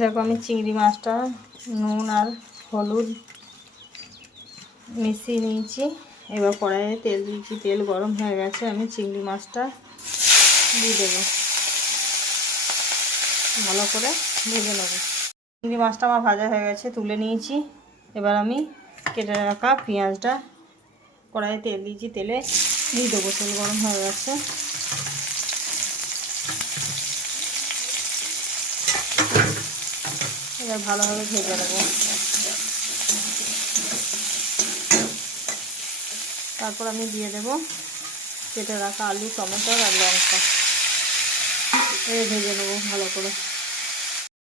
দেখো আমি চিংড়ি মাছটা নুন আর হলুদ মিশিয়ে নিয়েছি। এবার কড়াইয়ে তেল দিয়েছি, তেল গরম হয়ে গেছে, আমি চিংড়ি মাছটা দিয়ে দেবো, ভালো করে ভেজে নেবো। চিংড়ি মাছটা আমার ভাজা হয়ে গেছে, তুলে নিয়েছি। এবার আমি কেটে রাখা পেঁয়াজটা কড়াইয়ে তেল দিয়েছি, তেলে দিয়ে দেবো, তেল গরম হয়ে গেছে। এবার ভালোভাবে ভেজে নেবো। তারপর আমি দিয়ে দেবো কেটে রাখা আলু, টমেটো আর লঙ্কা, ভেজে নেবো ভালো করে।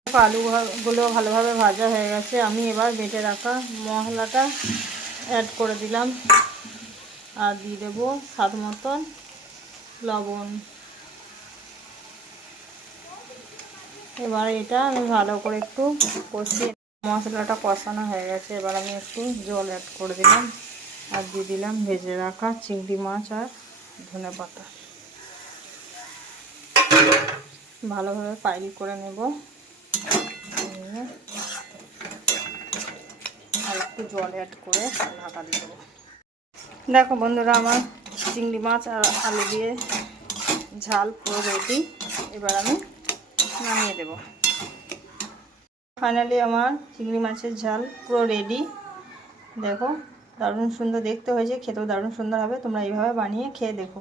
আলুগুলো ভালোভাবে ভাজা হয়ে গেছে। আমি এবার বেটে রাখা মশলাটা অ্যাড করে দিলাম আর দিয়ে দেবো স্বাদ মতন লবণ। এবার এটা আমি ভালো করে একটু কষিয়ে, মশলাটা কষানো হয়ে গেছে। এবার আমি একটু জল অ্যাড করে দিলাম আর দিয়ে দিলাম ভেজে রাখা চিংড়ি মাছ আর ধনেপাতা। ভালোভাবে পাইল করে নেব আর একটু জল অ্যাড করে ঢাকা দিয়ে দেবো। দেখো বন্ধুরা, আমার চিংড়ি মাছ আর আলু দিয়ে ঝাল পুরো রেডি। এবার আমি নামিয়ে দেব। ফাইনালি আমার চিংড়ি মাছের ঝাল পুরো রেডি। দেখো দারুণ সুন্দর দেখতে হয়েছে, খেতেও দারুণ সুন্দর হবে। তোমরা এইভাবে বানিয়ে খেয়ে দেখো।